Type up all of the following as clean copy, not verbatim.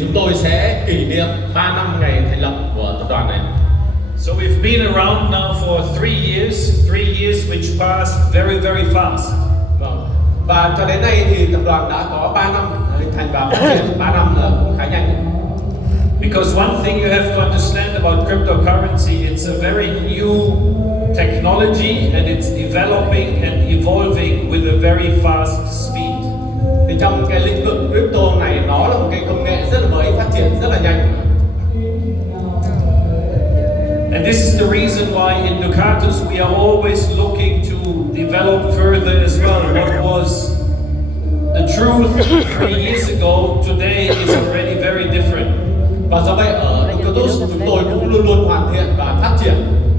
Chúng tôi sẽ kỷ niệm 3 năm ngày thành lập của tập đoàn này. So we've been around now for 3 years which passed very, very fast. Vâng. Và cho đến nay thì tập đoàn đã có 3 năm hình thành và phát triển. 3 năm là cũng khá nhanh. Because one thing you have to understand about cryptocurrency, it's a very new technology and it's developing and evolving with a very fast speed. Thì trong cái lĩnh vực crypto này nó là một cái công nghệ rất là mới, phát triển rất là nhanh. And this is the reason why in Ducatus we are always looking to develop further as well. What was the truth 3 years ago, today is already very different. Và do vậy ở Ducatus chúng tôi cũng luôn luôn hoàn thiện và phát triển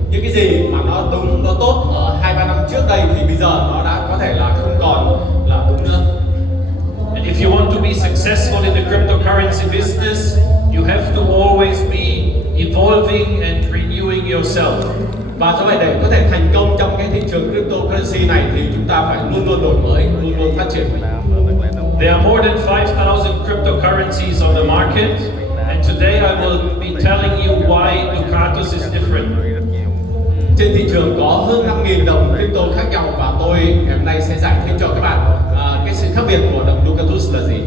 những cái gì mà nó đúng, nó tốt ở 2-3 năm trước đây thì bây giờ nó đã có thể là không còn là đúng nữa. And if you want to be successful in the cryptocurrency business, you have to always be evolving and renewing yourself. Và do vậy để có thể thành công trong cái thị trường cryptocurrency này thì chúng ta phải luôn luôn đổi mới, luôn luôn phát triển. There are more than 5,000 cryptocurrencies on the market, and today I will be telling you why Ducatus is different. Trên thị trường có hơn 5.000 đồng crypto khác nhau và tôi ngày hôm nay sẽ giải thích cho các bạn cái sự khác biệt của đồng Ducatus là gì.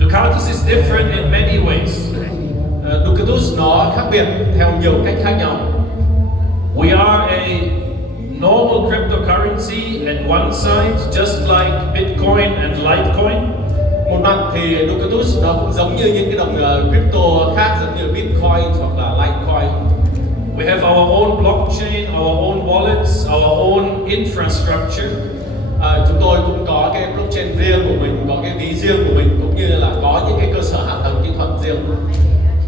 Ducatus is different in many ways. Ducatus nó khác biệt theo nhiều cách khác nhau. We are a normal cryptocurrency at one side, just like Bitcoin and Litecoin. Một mặt thì Ducatus nó cũng giống như những cái đồng crypto khác, giống như Bitcoin hoặc là Litecoin. We have our own blockchain, our own wallets, our own infrastructure. Chúng tôi cũng có cái blockchain riêng của mình, có cái ví riêng của mình, cũng như là có những cái cơ sở hạ tầng kỹ thuật riêng.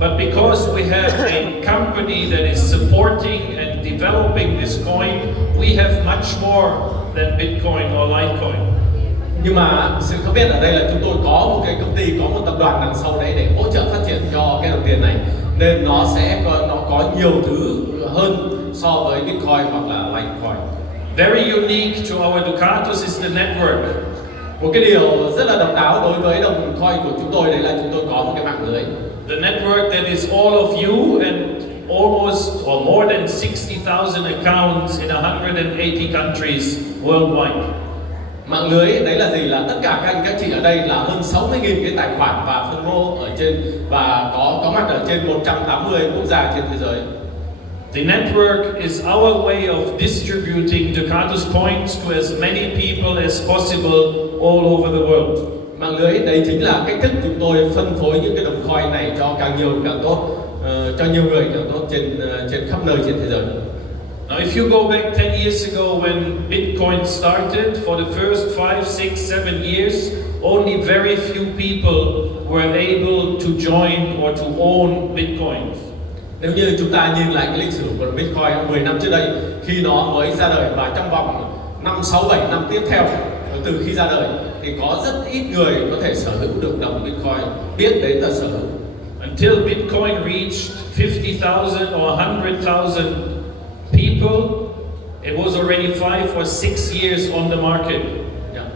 But because we have a company that is supporting and developing this coin, we have much more than Bitcoin or Litecoin. Nhưng mà sự khác biệt ở đây là chúng tôi có một cái công ty, có một tập đoàn đằng sau đấy để hỗ trợ phát triển cho cái đồng tiền này, nên nó có nhiều thứ hơn so với Bitcoin hoặc là Litecoin. Very unique to our Ducatus is the network. Một cái điều rất là độc đáo đối với đồng coin của chúng tôi đấy là chúng tôi có một cái mạng lưới. The network that is all of you and almost or more than 60,000 accounts in 180 countries worldwide. Mạng lưới đấy là gì? Là tất cả các anh các chị ở đây là hơn 60.000 cái tài khoản và phân lô ở trên và có mặt ở trên 180 quốc gia trên thế giới. The network is our way of distributing Ducatus coins to as many people as possible all over the world. Mạng lưới đấy chính là cách thức chúng tôi phân phối những cái đồng coin này cho càng nhiều càng tốt, cho nhiều người càng tốt trên khắp nơi trên thế giới. Now, if you go back 10 years ago when Bitcoin started, for the first 5, 6, 7 years, only very few people were able to join or to own Bitcoins. Nếu như chúng ta nhìn lại cái lịch sử của Bitcoin 10 năm trước đây, khi nó mới ra đời và trong vòng 5, 6, 7 năm tiếp theo từ khi ra đời thì có rất ít người có thể sở hữu được đồng Bitcoin, biết đến là sở hữu. Until Bitcoin reached 50,000 or 100,000 people, it was already 5 or 6 years on the market. Yeah.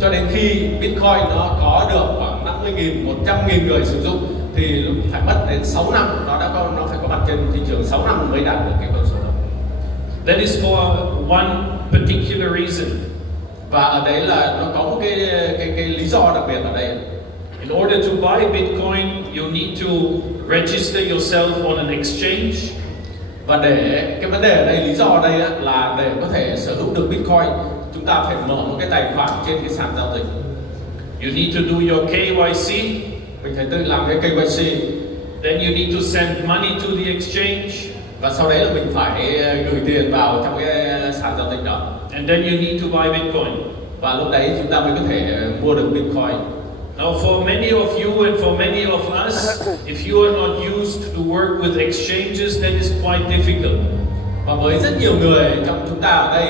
Cho đến khi Bitcoin nó có được khoảng 50.000, 100.000 người sử dụng thì lúc phải mất đến 6 năm, nó phải có mặt trên thị trường 6 năm mới đạt được cái con số đó. That is for one particular reason. Và ở đấy là nó có một cái lý do đặc biệt ở đây. In order to buy Bitcoin, you need to register yourself on an exchange. Và để cái vấn đề ở đây, lý do ở đây là để có thể sở hữu được Bitcoin, chúng ta phải mở một cái tài khoản trên cái sàn giao dịch. You need to do your KYC. Mình phải tự làm cái KYC. Then you need to send money to the exchange. Và sau đấy là mình phải gửi tiền vào trong cái sàn giao dịch đó. And then you need to buy Bitcoin. Và lúc đấy chúng ta mới có thể mua được Bitcoin. Now, for many of you and for many of us, if you are not used to work with exchanges, that is quite difficult. Và với rất nhiều người trong chúng ta ở đây,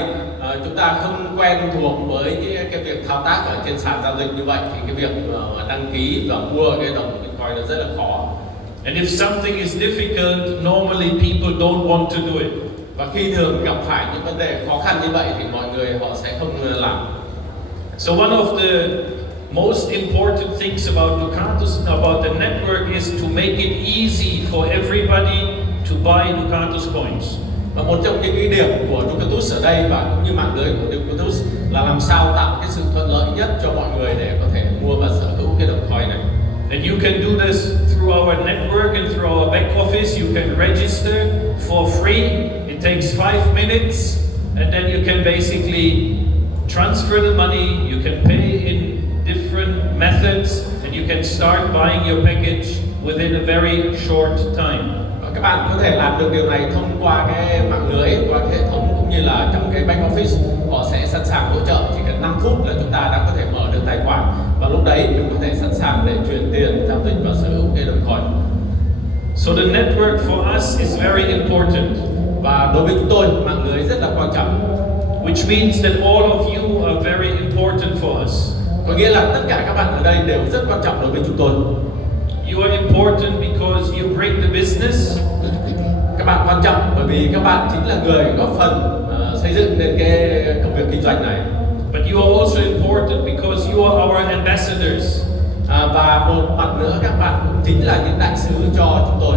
chúng ta không quen thuộc với cái việc thao tác ở trên sàn giao dịch như vậy, thì cái việc đăng ký và mua cái đồng Bitcoin nó rất là khó. And if something is difficult, normally people don't want to do it. Và khi thường gặp phải những vấn đề khó khăn như vậy thì mọi người họ sẽ không làm. So one of the most important things about Ducatus, about the network, is to make it easy for everybody to buy Ducatus coins. Và một trong những cái điểm của Ducatus ở đây và cũng như mạng lưới của Ducatus là làm sao tạo cái sự thuận lợi nhất cho mọi người để có thể mua và sở hữu cái đồng coin này. And you can do this through our network and through our back office. You can register for free. It takes 5 minutes, and then you can basically transfer the money. You can pay in different methods, and you can start buying your package within a very short time. Các bạn có thể làm được điều này thông qua cái mạng lưới, qua cái hệ thống cũng như là trong cái back office. Họ sẽ sẵn sàng hỗ trợ, chỉ cần 5 phút là chúng ta đã có thể mở được tài khoản và lúc đấy mình có thể sẵn sàng để chuyển tiền, giao dịch và sở hữu cái đồng coin. So the network for us is very important. Và đối với chúng tôi, mạng lưới rất là quan trọng. Which means that all of you are very important for us. Có nghĩa là tất cả các bạn ở đây đều rất quan trọng đối với chúng tôi. You are important because you bring the business. Các bạn quan trọng bởi vì các bạn chính là người góp phần xây dựng nên cái công việc kinh doanh này. But you are also important because you are our ambassadors. Và một mặt nữa các bạn cũng chính là những đại sứ cho chúng tôi.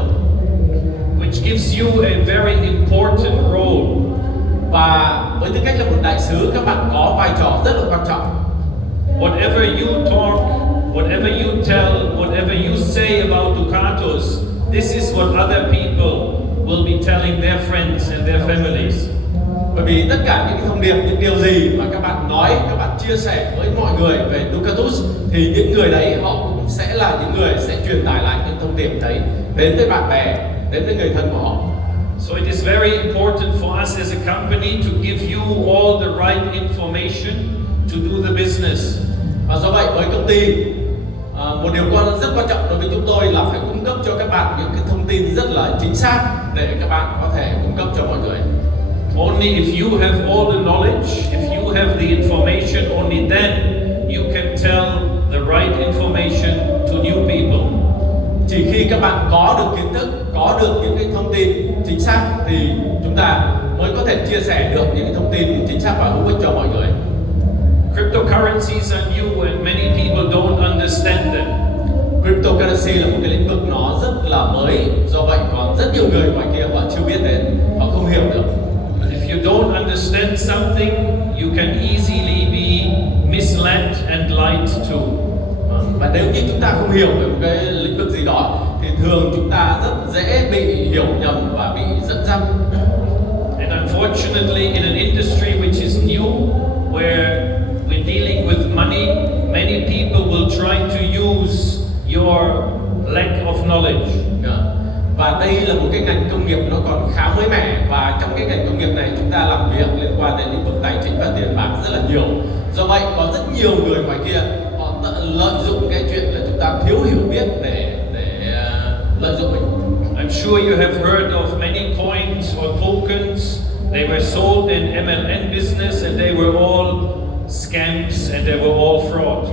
Which gives you a very important role. Và với tư cách là một đại sứ, các bạn có vai trò rất là quan trọng. Whatever you talk, whatever you tell, whatever you say about Ducatus, this is what other people will be telling their friends and their families. Bởi vì tất cả những thông điệp, những điều gì mà các bạn nói, các bạn chia sẻ với mọi người về Ducatus thì những người đấy họ cũng sẽ là những người sẽ truyền tải lại những thông điệp đấy đến với bạn bè, đến với người thân của họ. So it is very important for us as a company to give you all the right information to do the business. Và do vậy với công ty, một điều rất quan trọng đối với chúng tôi là phải cung cấp cho các bạn những cái thông tin rất là chính xác để các bạn có thể cung cấp cho mọi người. Only if you have all the knowledge, if you have the information, only then you can tell the right information to new people. Chỉ khi các bạn có được kiến thức, có được những cái thông tin chính xác thì chúng ta mới có thể chia sẻ được những cái thông tin chính xác và hữu ích cho mọi người. Cryptocurrencies are new and many people don't understand them. Cryptocurrency là một cái lĩnh vực nó rất là mới, do vậy còn rất nhiều người ngoài kia họ chưa biết đến, họ không hiểu được. If you don't understand something, you can easily be misled and lied to. Và nếu như chúng ta không hiểu về một cái lĩnh vực gì đó thì thường chúng ta rất dễ bị hiểu nhầm và bị dẫn dắt. And unfortunately, in an industry which is new, where we're dealing with money, many people will try to use your lack of knowledge. Và đây là một cái ngành công nghiệp nó còn khá mới mẻ, và trong cái ngành công nghiệp này chúng ta làm việc liên quan đến lĩnh vực tài chính và tiền bạc rất là nhiều. Do vậy có rất nhiều người ngoài kia họ lợi dụng cái chuyện là chúng ta thiếu hiểu biết để lợi dụng mình. I'm sure you have heard of many coins or tokens. They were sold in MLM business and they were all scams and they were all fraud.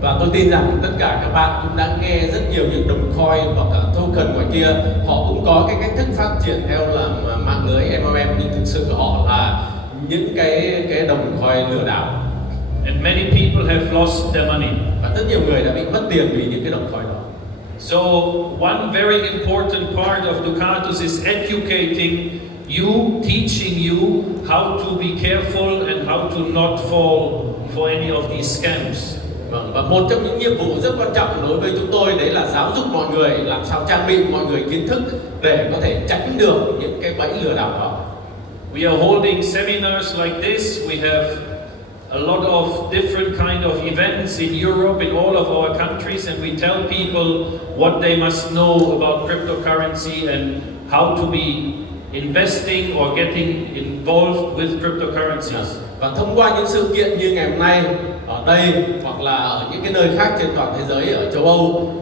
Và tôi tin rằng tất cả các bạn cũng đã nghe rất nhiều những đồng coin hoặc là token ngoài kia, họ cũng có cái cách thức phát triển theo là mạng lưới MLM, nhưng thực sự họ là những cái đồng coin lừa đảo. And many people have lost their money. Và rất nhiều người đã bị mất tiền vì những cái đồng coin đó. So one very important part of Ducatus is educating you, teaching you how to be careful and how to not fall for any of these scams. Và một trong những nhiệm vụ rất quan trọng đối với chúng tôi đấy là giáo dục mọi người, làm sao trang bị mọi người kiến thức để có thể tránh được những cái bẫy lừa đảo đó. We are holding seminars like this. We have a lot of different kind of events in Europe, in all of our countries, and we tell people what they must know about cryptocurrency and how to be investing or getting involved with cryptocurrencies. Và thông qua những sự kiện như ngày hôm nay ở đây hoặc là ở những cái nơi khác trên toàn thế giới, ở châu Âu,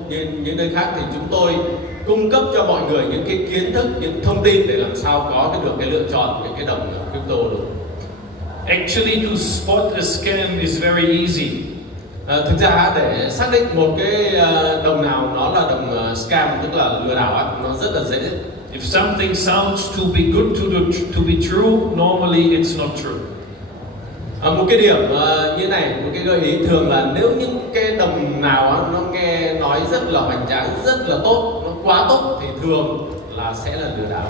những nơi khác, thì chúng tôi cung cấp cho mọi người những cái kiến thức, những thông tin để làm sao có được cái lựa chọn những cái đồng crypto được. Actually, to spot a scam is very easy. Thực ra để xác định một cái đồng nào nó là đồng scam, tức là lừa đảo, nó rất là dễ. If something sounds too be good to be true, normally it's not true. Một cái điểm như này, một cái gợi ý thường là nếu những cái đồng nào nó nghe nói rất là hoành tráng, rất là tốt, nó quá tốt thì thường là sẽ là lừa đảo.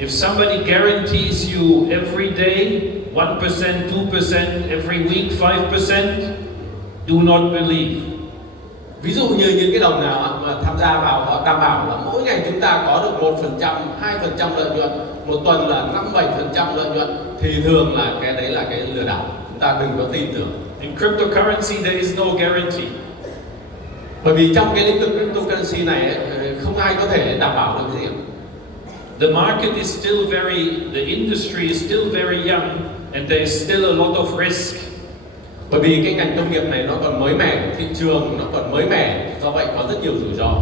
If somebody guarantees you every day 1%, 2%, every week 5%, do not believe. Ví dụ như những cái đồng nào mà tham gia vào họ đảm bảo là mỗi ngày chúng ta có được 1%, 2% lợi nhuận, một tuần là 5-7% lợi nhuận thì thường là cái đấy là cái lừa đảo. Chúng ta đừng có tin tưởng. In cryptocurrency there is no guarantee. Bởi vì trong cái lĩnh vực cryptocurrency này ấy, không ai có thể đảm bảo được gì. The market is still the industry is still very young and there is still a lot of risk. Bởi vì cái ngành công nghiệp này nó còn mới mẻ, thị trường nó còn mới mẻ, do vậy có rất nhiều rủi ro.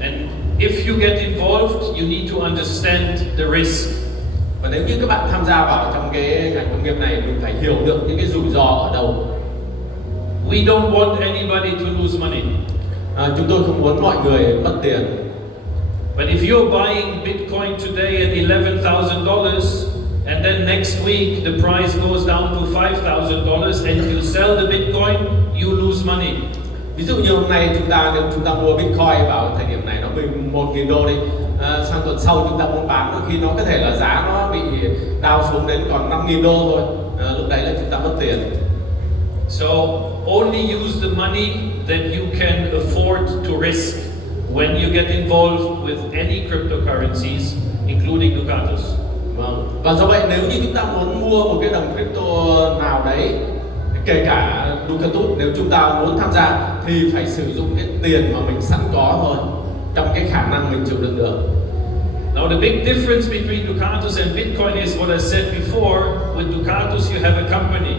And if you get involved, you need to understand the risk. Và nếu như các bạn tham gia vào trong cái ngành công nghiệp này, mình phải hiểu được những cái rủi ro ở đâu. We don't want anybody to lose money. Chúng tôi không muốn mọi người mất tiền. But if you're buying Bitcoin today at $11,000 and then next week the price goes down to $5,000 and you sell the Bitcoin, you lose money. Ví dụ như hôm nay nếu chúng ta mua Bitcoin vào thời điểm này nó 11.000 đô đi, sang tuần sau chúng ta muốn bán, đôi khi nó có thể là giá nó bị down xuống đến còn 5.000 đô thôi, lúc đấy là chúng ta mất tiền. So only use the money that you can afford to risk when you get involved with any cryptocurrencies, including Ducatus. Vâng. Và do vậy nếu như chúng ta muốn mua một cái đồng crypto nào đấy, kể cả Ducatus, nếu chúng ta muốn tham gia thì phải sử dụng cái tiền mà mình sẵn có thôi, trong cái khả năng mình chịu đựng được. Now the big difference between Ducatus and Bitcoin is what I said before. With Ducatus you have a company.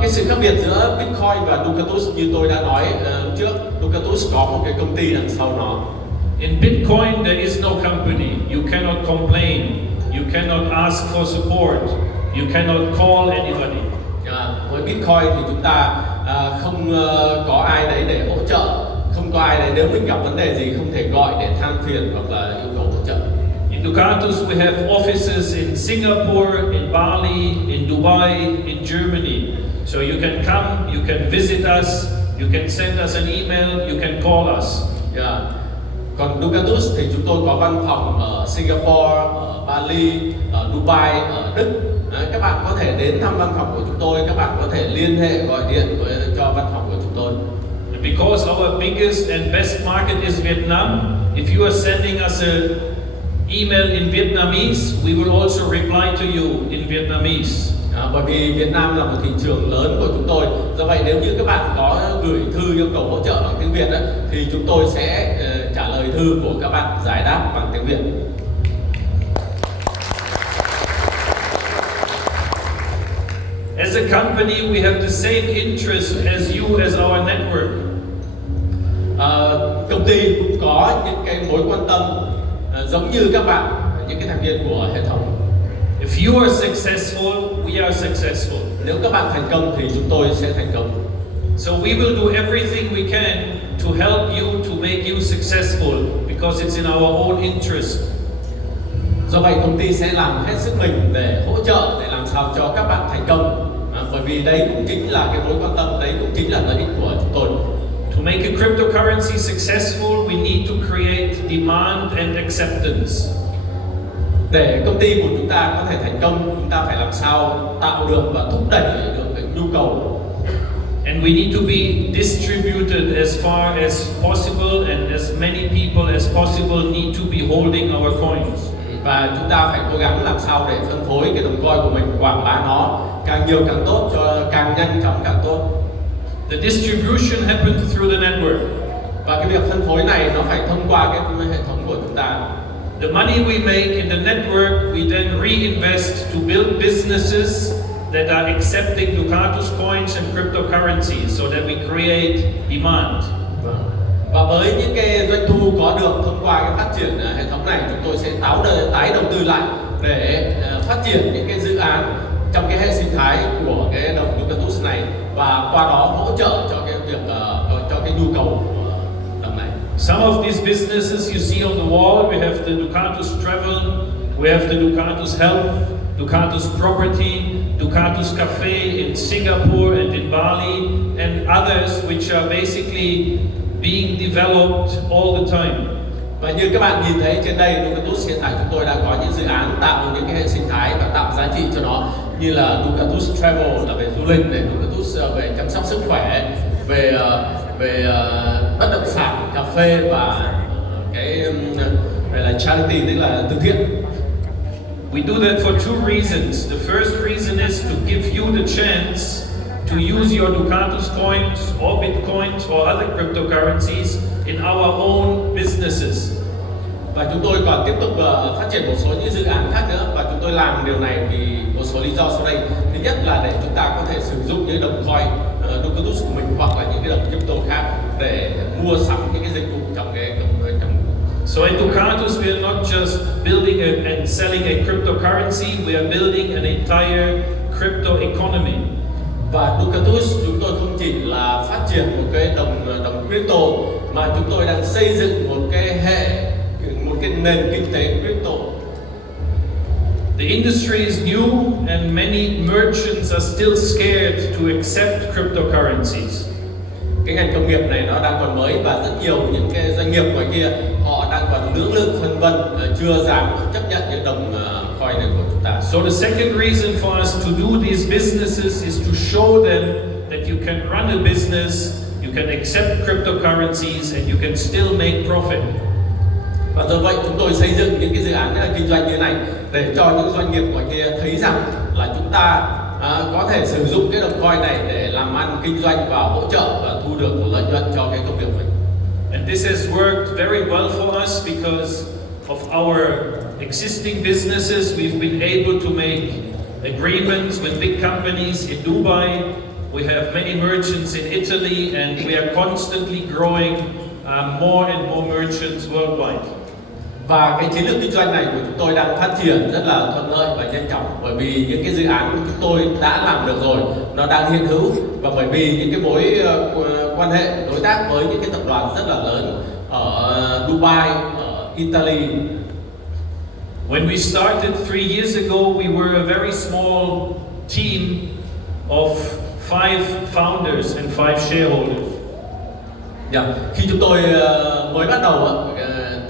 Cái sự khác biệt giữa Bitcoin và Ducatus như tôi đã nói lúc trước, Ducatus có một cái công ty đằng sau nó. In Bitcoin there is no company. You cannot complain. You cannot ask for support. You cannot call anybody. Với Bitcoin thì chúng ta không có ai đấy để hỗ trợ, không có ai đấy nếu mình gặp vấn đề gì không thể gọi để than phiền hoặc là yêu cầu hỗ trợ. In Ducatus we have offices in Singapore, in Bali, in Dubai, in Germany. So you can come, you can visit us, you can send us an email, you can call us. Còn Ducatus thì chúng tôi có văn phòng ở Singapore, ở Bali, ở Dubai, ở Đức. Các bạn có thể đến thăm văn phòng của chúng tôi, các bạn có thể liên hệ gọi điện cho văn phòng của chúng tôi. Because our biggest and best market is Vietnam, if you are sending us an email in Vietnamese, we will also reply to you in Vietnamese. Bởi vì Việt Nam là một thị trường lớn của chúng tôi, do vậy nếu như các bạn có gửi thư yêu cầu hỗ trợ bằng tiếng Việt thì chúng tôi sẽ trả lời thư của các bạn, giải đáp bằng tiếng Việt. As a company, we have the same interest as you as our network. Công ty cũng có những cái mối quan tâm giống như các bạn, những cái thành viên của hệ thống. If you are successful, we are successful. Nếu các bạn thành công thì chúng tôi sẽ thành công. So we will do everything we can to help you, to make you successful, because it's in our own interest. Do vậy công ty sẽ làm hết sức mình để hỗ trợ, để làm sao cho các bạn thành công. Bởi vì đây cũng chính là cái mối quan tâm, đấy cũng chính là lợi ích của chúng tôi. To make a cryptocurrency successful, we need to create demand and acceptance. Để công ty của chúng ta có thể thành công, chúng ta phải làm sao tạo được và thúc đẩy được cái nhu cầu. And we need to be distributed as far as possible, and as many people as possible need to be holding our coins. Và chúng ta phải cố gắng làm sao để phân phối cái đồng coin của mình, quảng bá nó càng nhiều càng tốt, cho càng nhanh chóng càng tốt. The distribution happens through the network. Và cái việc phân phối này nó phải thông qua cái hệ thống của chúng ta. The money we make in the network, we then reinvest to build businesses that are accepting Ducatus coins and cryptocurrencies, so that we create demand. Và với những cái doanh thu có được thông qua cái phát triển hệ thống này, chúng tôi sẽ tái đầu tư lại để phát triển những cái dự án trong cái hệ sinh thái của cái đồng Ducatus này, và qua đó hỗ trợ cho cái việc cho cái nhu cầu của đồng này. Some of these businesses you see on the wall, we have the Ducatus Travel, we have the Ducatus Health, Ducatus Property, Ducatus Cafe in Singapore and in Bali, and others which are basically being developed all the time. Và như các bạn nhìn thấy trên đây, Ducatus hiện tại chúng tôi đã có những dự án tạo những cái hệ sinh thái và tạo giá trị cho nó, như là Ducatus Travel là về du lịch này, Ducatus về chăm sóc sức khỏe, về bất động sản, cà phê và cái là charity, tức là từ thiện. We do that for two reasons. The first reason is to give you the chance to use your Ducatus coins or Bitcoins or other cryptocurrencies in our own businesses. Và chúng tôi còn tiếp tục phát triển một số những dự án khác nữa, và chúng tôi làm điều này vì một số lý do sau đây. Thứ nhất là để chúng ta có thể sử dụng những đồng coin Ducatus của mình hoặc là những cái đồng crypto khác để mua sắm những cái dịch vụ trong So at Ducatus we are not just building and selling a cryptocurrency, we are building an entire crypto economy. Và Ducatus chúng tôi không chỉ là phát triển một cái đồng crypto, mà chúng tôi đang xây dựng một cái nền kinh tế crypto. The industry is new and many merchants are still scared to accept cryptocurrencies. Cái ngành công nghiệp này nó đang còn mới, và rất nhiều những cái doanh nghiệp ngoài kia họ đang còn lưỡng lự phân vân, chưa dám chấp nhận những đồng coin này của chúng ta. So the second reason for us to do these businesses is to show them that you can run a business, you can accept cryptocurrencies and you can still make profit. Và do vậy chúng tôi xây dựng những cái dự án kinh doanh như này để cho những doanh nghiệp ngoài kia thấy rằng là chúng ta có thể sử dụng cái đồng coin này để làm ăn kinh doanh và hỗ trợ và thu được một lợi nhuận cho cái công việc của mình. And this has worked very well for us because of our existing businesses. We've been able to make agreements with big companies in Dubai. We have many merchants in Italy, and we are constantly growing more and more merchants worldwide. Và cái chiến lược kinh doanh này của chúng tôi đang phát triển rất là thuận lợi và nhanh chóng, bởi vì những cái dự án của chúng tôi đã làm được rồi, nó đang hiện hữu, và bởi vì những cái mối quan hệ đối tác với những cái tập đoàn rất là lớn ở Dubai, ở Italy. When we started 3 years ago, we were a very small team of 5 founders and 5 shareholders. Khi chúng tôi mới bắt đầu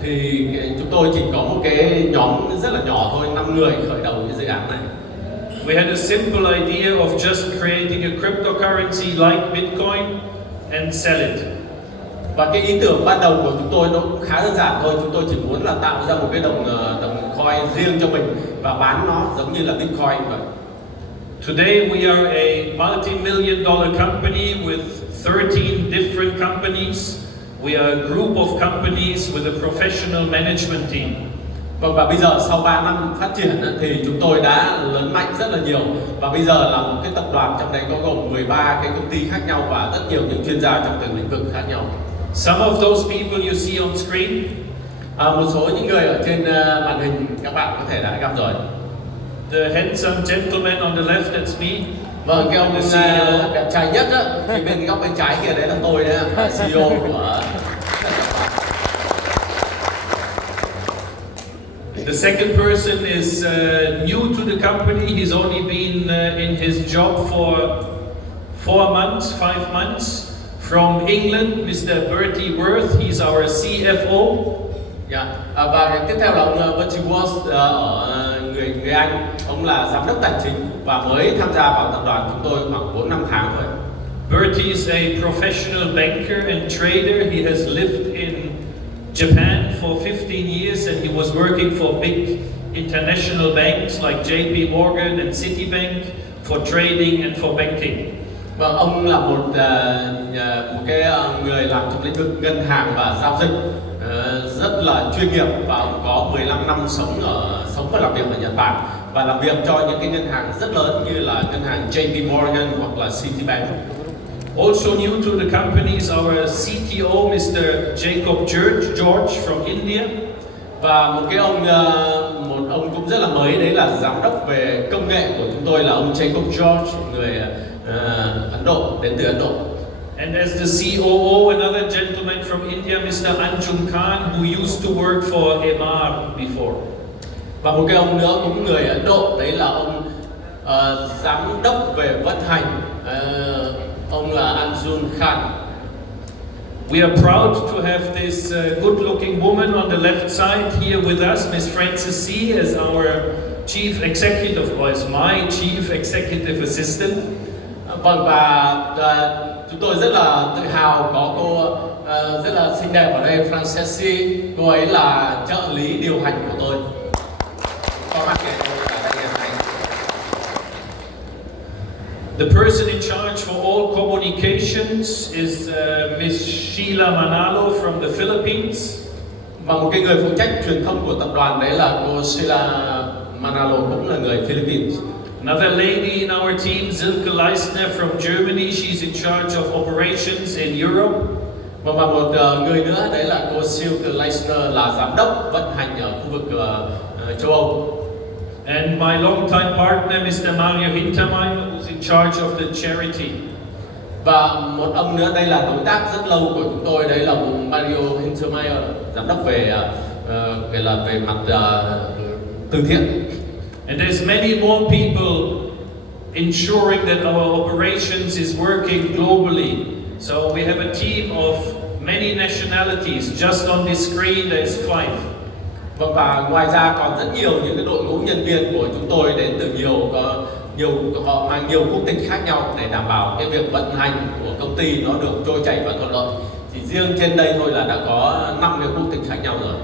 thì chúng tôi chỉ có một cái nhóm rất là nhỏ thôi, 5 người khởi đầu cái dự án này. We had a simple idea of just creating a cryptocurrency like Bitcoin and sell it. Và cái ý tưởng ban đầu của chúng tôi nó cũng khá đơn giản thôi, chúng tôi chỉ muốn là tạo ra một cái đồng coin riêng cho mình và bán nó giống như là Bitcoin vậy. Today we are a multi-million dollar company with 13 different companies. We are a group of companies with a professional management team. Và bây giờ sau 3 năm phát triển thì chúng tôi đã lớn mạnh rất là nhiều, và bây giờ là một cái tập đoàn, trong đấy có gồm 13 cái công ty khác nhau và rất nhiều những chuyên gia trong từng lĩnh vực khác nhau. Some of those people you see on screen. Một số những người ở trên màn hình các bạn có thể đã gặp rồi. The handsome gentleman on the left, that's me. Vâng, cái ông đẹp trai nhất á, thì bên góc bên trái kia đấy là tôi đấy, CEO của. The second person is new to the company. He's only been in his job for 5 months. From England, Mr. Bertie Worth, he's our CFO. Và tiếp theo là ông Bertie Worth, người Anh, ông là giám đốc tài chính và mới tham gia vào tập đoàn chúng tôi khoảng 4-5 tháng thôi. Bertie is a professional banker and trader. He has lived in Japan for 15 years and he was working for big international banks like JP Morgan and Citibank for trading and for banking. Và ông là một cái người làm trong lĩnh vực ngân hàng và giao dịch rất là chuyên nghiệp, và ông có 15 năm sống và làm việc ở Nhật Bản và làm việc cho những cái ngân hàng rất lớn như là ngân hàng JP Morgan hoặc là Citibank. Also new to the company is our CTO, Mr. Jacob George from India. Và một ông cũng rất là mới, đấy là giám đốc về công nghệ của chúng tôi là ông Jacob George, người Ấn Độ, đến từ Ấn Độ. And as the COO, another gentleman from India, Mr. Anjum Khan, who used to work for Emar before. Và một cái ông nữa cũng người Ấn Độ, đấy là ông giám đốc về vận hành, ông là Anjun Khan. We are proud to have this good-looking woman on the left side here with us, Miss Frances C, as our Chief Executive, or as my Chief Executive Assistant. Vâng, và chúng tôi rất là tự hào có cô rất là xinh đẹp ở đây, Frances. Cô ấy là trợ lý điều hành của tôi. Có mặt kể tôi ở đây ngày nay. The person in charge for all communications is Miss Sheila Manalo from the Philippines. Và một cái người phụ trách truyền thông của tập đoàn đấy là cô Sheila Manalo, cũng là người Philippines. Another lady in our team, Silke Leistner from Germany, she's in charge of operations in Europe. Và một người nữa đấy là cô Silke Leistner, là giám đốc vận hành ở khu vực châu Âu. And my longtime partner, Mr. Mario Hintermeyer, who's in charge of the charity. Và một ông nữa, đây là đối tác rất lâu của chúng tôi, đấy là ông Mario Hintermeyer, giám đốc về mặt từ thiện. And there's many more people ensuring that our operations is working globally. So we have a team of many nationalities. Just on this screen there's 5. Và ngoài ra còn rất nhiều những cái đội ngũ nhân viên của chúng tôi đến từ họ mang nhiều quốc tịch khác nhau để đảm bảo cái việc vận hành của công ty nó được trôi chảy và thuận lợi. Chỉ riêng trên đây thôi là đã có 5 cái quốc tịch khác nhau rồi.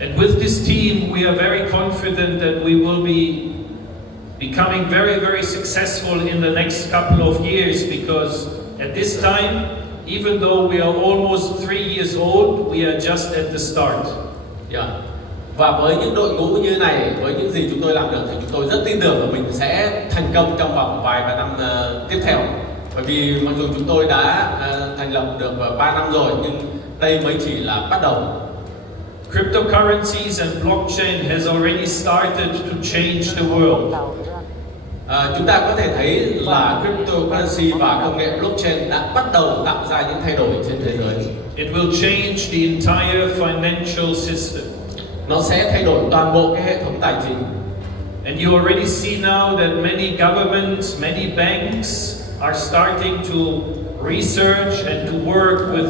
And with this team, we are very confident that we will be becoming very, very successful in the next couple of years, because at this time, even though we are almost 3 years old, we are just at the start. Yeah. Và với những đội ngũ như này, với những gì chúng tôi làm được thì chúng tôi rất tin tưởng là mình sẽ thành công trong vòng vài năm tiếp theo. Bởi vì mặc dù chúng tôi đã thành lập được 3 năm rồi, nhưng đây mới chỉ là bắt đầu. Cryptocurrencies and blockchain has already started to change the world. Chúng ta có thể thấy là cryptocurrency và công nghệ blockchain đã bắt đầu tạo ra những thay đổi trên thế giới. It will change the entire financial system. Nó sẽ thay đổi toàn bộ cái hệ thống tài chính. And you already see now that many governments, many banks are starting to research and to work with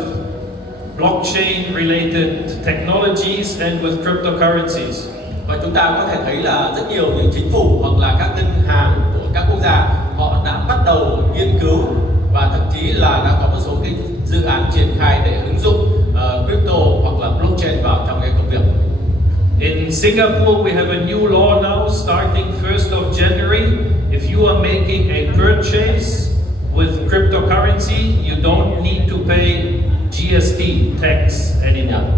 blockchain-related technologies and with cryptocurrencies. Và chúng ta có thể thấy là rất nhiều những chính phủ hoặc là các ngân hàng của các quốc gia họ đã bắt đầu nghiên cứu và thậm chí là đã có một số cái dự án triển khai để ứng dụng crypto hoặc là blockchain vào trong cái công việc. In Singapore, we have a new law now starting 1st of January. If you are making a purchase with cryptocurrency, you don't need to pay GST tax anymore.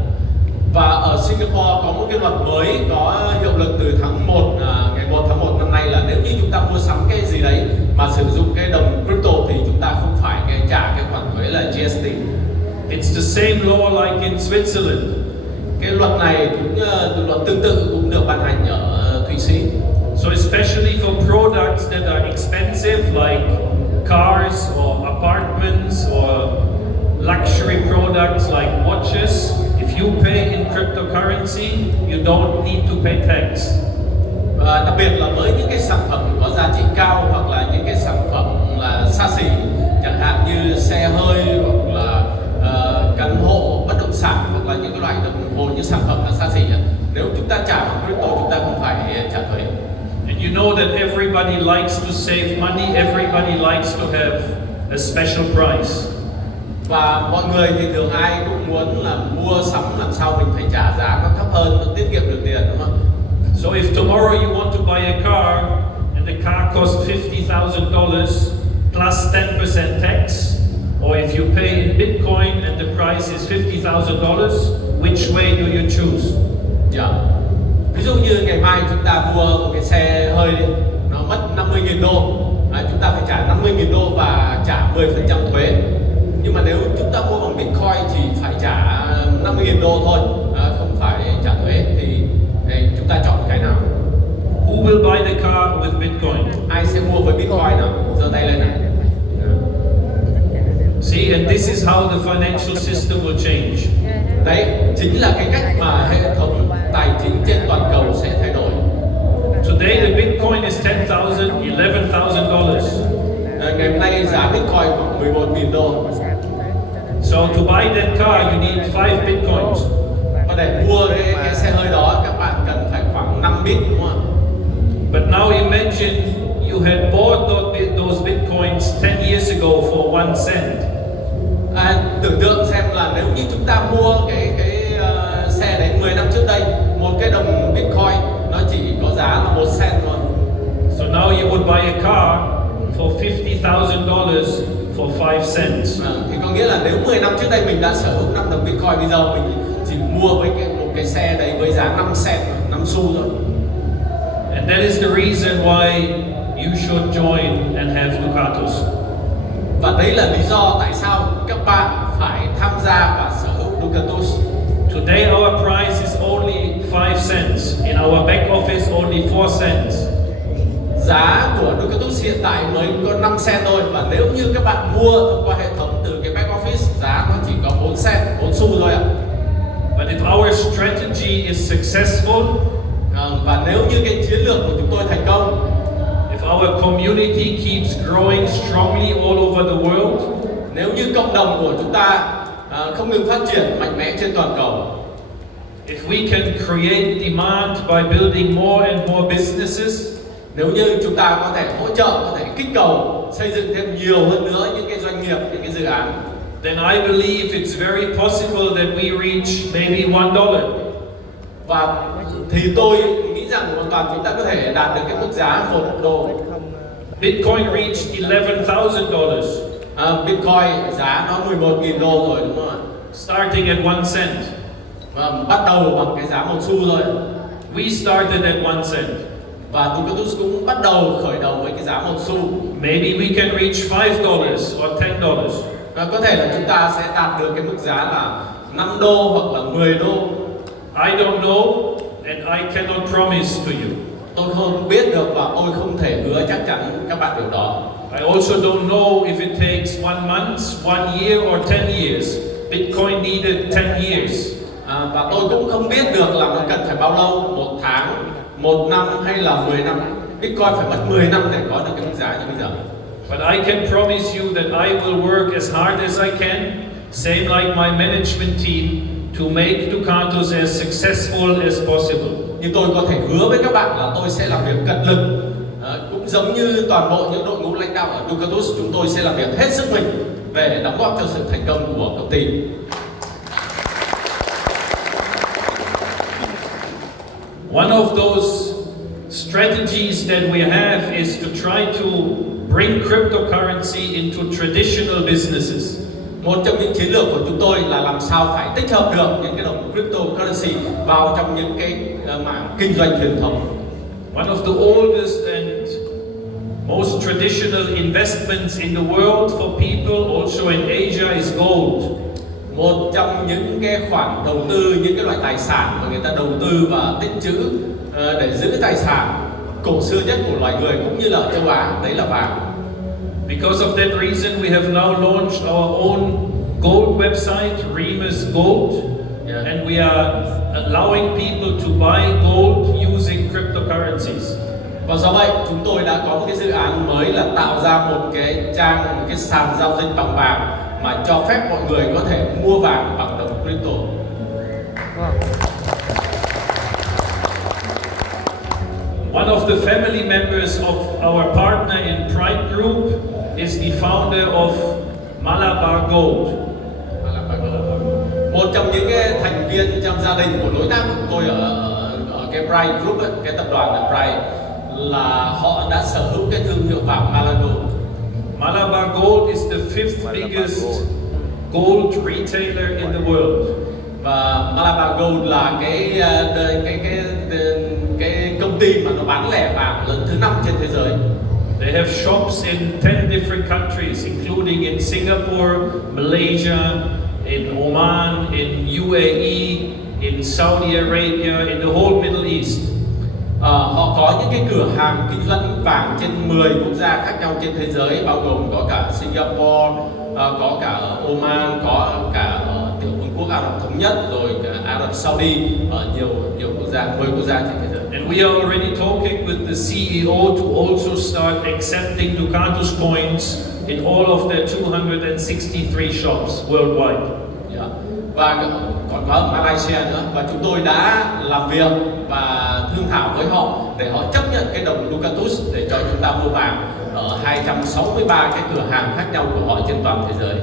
Và ở Singapore có một cái luật mới có hiệu lực từ ngày 1 tháng 1 năm nay, là nếu như chúng ta mua sắm cái gì đấy mà sử dụng cái đồng crypto thì chúng ta không phải trả cái khoản thuế là GST. It's the same law like in Switzerland. Cái luật này luật tương tự cũng được ban hành ở Thụy Sĩ. So especially for products that are expensive like cars or apartments or luxury products like watches, if you pay in cryptocurrency, you don't need to pay tax. Và đặc biệt là với những cái sản phẩm có giá trị cao hoặc là những cái sản phẩm là xa xỉ, chẳng hạn như xe hơi hoặc là căn hộ, bất động sản hoặc là những cái loại đồng hồ, những sản phẩm là xa xỉ, nếu chúng ta trả bằng crypto chúng ta không phải trả thuế. And you know that everybody likes to save money, everybody likes to have a special price. Và mọi người thì thường ai cũng muốn là mua sắm làm sao mình phải trả giá nó thấp hơn, nó tiết kiệm được tiền, đúng không? So if tomorrow you want to buy a car and the car costs $50,000 plus 10% tax, or if you pay in Bitcoin and the price is $50,000, which way do you choose? Yeah. Ví dụ như ngày mai chúng ta mua một cái xe hơi đi, nó mất 50.000 đô, chúng ta phải trả 50.000 đô và trả 10% thuế. Nhưng mà nếu chúng ta mua bằng Bitcoin thì phải trả 50.000 đô thôi, không phải trả thuế, thì chúng ta chọn cái nào? Who will buy the car with Bitcoin? Ai sẽ mua với Bitcoin nào? Giơ tay lên này. See, and this is how the financial system will change. Đấy chính là cái cách mà hệ thống tài chính trên toàn cầu sẽ thay đổi. Today the Bitcoin is $10,000, $11,000. Ngày hôm nay giá Bitcoin khoảng 11.000 đô. So to buy that car, you need 5 Bitcoins. Và để mua cái xe hơi đó các bạn cần phải khoảng 5 bit, đúng không ạ? But now imagine you had bought those Bitcoins 10 years ago for 1 cent. Tưởng tượng xem là nếu như chúng ta mua cái xe đấy 10 năm trước đây, một cái đồng Bitcoin nó chỉ có giá là 1 cent thôi. So now you would buy a car for $50,000 for 5 cents. Thì có nghĩa là nếu 10 năm trước đây mình đã sở hữu 5 đồng Bitcoin, bây giờ mình chỉ mua với một cái xe đấy với giá 5 cent, 5 xu thôi. And that is the reason why you should join and have Ducatus. Và đấy là lý do tại sao các bạn phải tham gia và sở hữu Ducatus. Today our price is only 5 cents. In our back office only 4 cents. Giá của Ducatus hiện tại mới có 5 cent thôi, và nếu như các bạn mua thông qua hệ thống từ cái back office, giá nó chỉ có 4 cent, 4 xu thôi ạ. But if our strategy is successful, và nếu như cái chiến lược của chúng tôi thành công, if our community keeps growing strongly all over the world, nếu như cộng đồng của chúng ta không ngừng phát triển mạnh mẽ trên toàn cầu, if we can create demand by building more and more businesses, nếu như chúng ta có thể hỗ trợ, có thể kích cầu xây dựng thêm nhiều hơn nữa những cái doanh nghiệp, những cái dự án, then I believe it's very possible that we reach maybe $1. và thì tôi nghĩ rằng hoàn toàn chúng ta có thể đạt được cái mức giá $1. Bitcoin reached $11,000, Bitcoin giá nó 11.000 đô rồi, đúng không ạ? starting at 1 cent. Và bắt đầu bằng cái giá 1 xu thôi. We started at 1 cent. Và Ducatus cũng bắt đầu khởi đầu với cái giá 1 xu. Maybe we can reach $5 or $10. Và có thể là chúng ta sẽ đạt được cái mức giá là 5 đô hoặc là 10 đô. I don't know and I cannot promise to you. Tôi không biết được và tôi không thể hứa chắc chắn các bạn điều đó. I also don't know if it takes 1 month, 1 year or 10 years. Bitcoin needed 10 years. Và tôi cũng không biết được là nó cần phải bao lâu, 1 tháng, 1 năm hay là 10 năm. Bitcoin phải mất 10 năm để có được cái mức giá như bây giờ. But I can promise you that I will work as hard as I can, same like my management team, to make Ducatus as successful as possible. Nhưng tôi có thể hứa với các bạn là tôi sẽ làm việc cật lực, cũng giống như toàn bộ những đội ngũ lãnh đạo ở Ducatus, chúng tôi sẽ làm việc hết sức mình để đóng góp cho sự thành công của công ty. One of those strategies that we have is to try to bring cryptocurrency into traditional businesses. Một trong những chiến lược của chúng tôi là làm sao phải tích hợp được những cái đồng cryptocurrency vào trong những cái mảng kinh doanh truyền thống. One of the oldest and most traditional investments in the world for people, also in Asia, is gold. Một trong những cái khoản đầu tư, những cái loại tài sản mà người ta đầu tư và tích trữ để giữ tài sản cổ xưa nhất của loài người cũng như là ở châu Á, đấy là vàng. Because of that reason, we have now launched our own gold website, Remus Gold, and we are allowing people to buy gold using cryptocurrencies. Và do vậy, chúng tôi đã có một cái dự án mới là tạo ra một cái trang, một cái sàn giao dịch bằng vàng mà cho phép mọi người có thể mua vàng bằng đồng crypto. One of the family members of our partner in Pride Group is the founder of Malabar Gold. Một trong những cái thành viên trong gia đình của đối tác của tôi ở cái Pride Group ấy, cái tập đoàn là Pride, là họ đã sở hữu cái thương hiệu vàng Malabar Gold. Malabar Gold is the 5th biggest gold retailer in the world. Và Malabar Gold là cái công ty mà nó bán lẻ vàng lớn thứ 5 trên thế giới. They have shops in 10 different countries, including in Singapore, Malaysia, in Oman, in UAE, in Saudi Arabia, in the whole Middle East. Họ có những cái cửa hàng kinh doanh vàng trên 10 quốc gia khác nhau trên thế giới, bao gồm có cả Singapore, có cả ở Oman, có cả ở Tiểu Vương quốc. Quốc Ả Rập Thống Nhất, rồi cả Ả Rập Saudi, ở nhiều quốc gia, 10 quốc gia trên thế giới. And we are already talking with the CEO to also start accepting Ducatus coins in all of their 263 shops worldwide. Yeah. Và còn có Malaysia nữa, và chúng tôi đã làm việc và thương thảo với họ để họ chấp nhận cái đồng Ducatus để cho chúng ta mua vàng ở 263 cái cửa hàng khác nhau của họ trên toàn thế giới.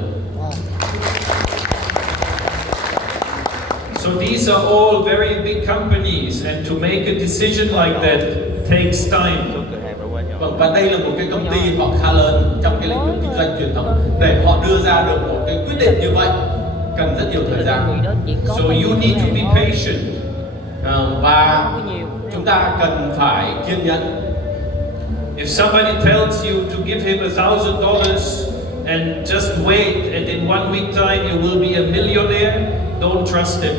So these are all very big companies, and to make a decision like that takes time. Vâng, và đây là một cái công ty họ khá lớn trong cái lĩnh vực kinh doanh truyền thống, để họ đưa ra được một cái quyết định như vậy cần rất nhiều thời gian. So you need to be patient. Và chúng ta cần phải kiên nhẫn. If somebody tells you to give him $1,000 and just wait, and in 1 week time you will be a millionaire, don't trust him.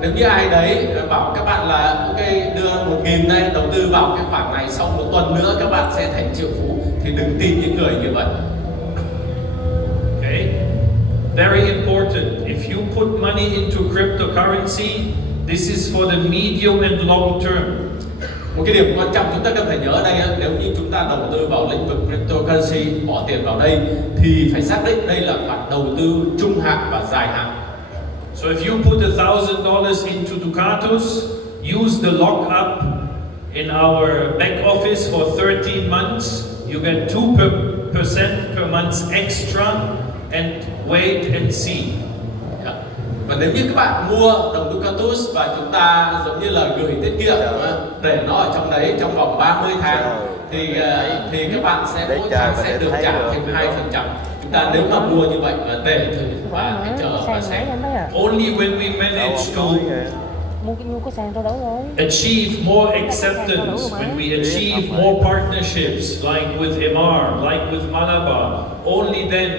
Nếu như ai đấy bảo các bạn là ok, đưa 1.000 đây, đầu tư vào cái khoản này, sau 1 tuần nữa các bạn sẽ thành triệu phú, thì đừng tin những người như vậy. Okay? Very important. If you put money into cryptocurrency, this is for the medium and long term. Một cái điểm quan trọng chúng ta cần phải nhớ ở đây, nếu như chúng ta đầu tư vào lĩnh vực cryptocurrency, bỏ tiền vào đây, thì phải xác định đây là khoản đầu tư trung hạn và dài hạn. So if you put $1,000 into Ducatus, use the lockup in our back office for 13 months, you get 2% per month extra, and wait and see. Và nếu như các bạn mua đồng Ducatus và chúng ta giống như là gửi tiết kiệm để nó ở trong đấy trong vòng 30 tháng, thì các bạn sẽ mỗi tháng sẽ được trả thêm 2%. Chúng ta nếu mà mua như vậy để thử và hãy chờ và xem. Only when we manage to achieve more acceptance, when we achieve more partnerships like with Emar, like with Malabar, only then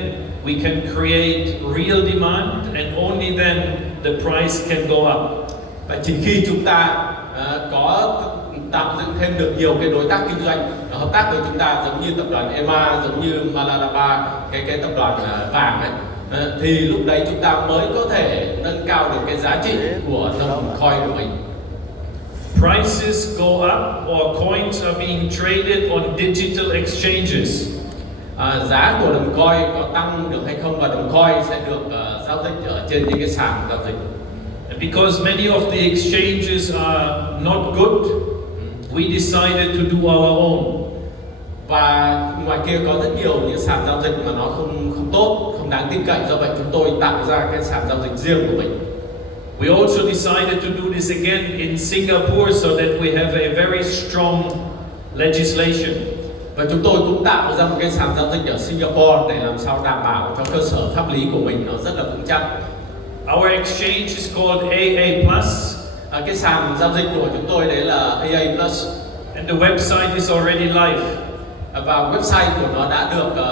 we can create real demand, and only then the price can go up. Và chỉ khi chúng ta có tạo dựng thêm được nhiều cái đối tác kinh doanh hợp tác với chúng ta, giống như tập đoàn Emar, giống như Malabar, cái tập đoàn vàng ấy, thì lúc đấy chúng ta mới có thể nâng cao được cái giá trị của đồng coin của mình. Prices go up or coins are being traded on digital exchanges. Giá của đồng coin có tăng được hay không, và đồng coin sẽ được giao dịch ở trên những cái sàn giao dịch. And because many of the exchanges are not good, we decided to do our own. Và ngoài kia có rất nhiều những sàn giao dịch mà nó không tốt, không đáng tin cậy, do vậy chúng tôi tạo ra cái sàn giao dịch riêng của mình. We also decided to do this again in Singapore so that we have a very strong legislation. Và chúng tôi cũng tạo ra một cái sàn giao dịch ở Singapore để làm sao đảm bảo cho cơ sở pháp lý của mình nó rất là vững chắc. Our exchange is called AA+. Cái sàn giao dịch của chúng tôi đấy là AA+. And the website is already live. Và website của nó đã được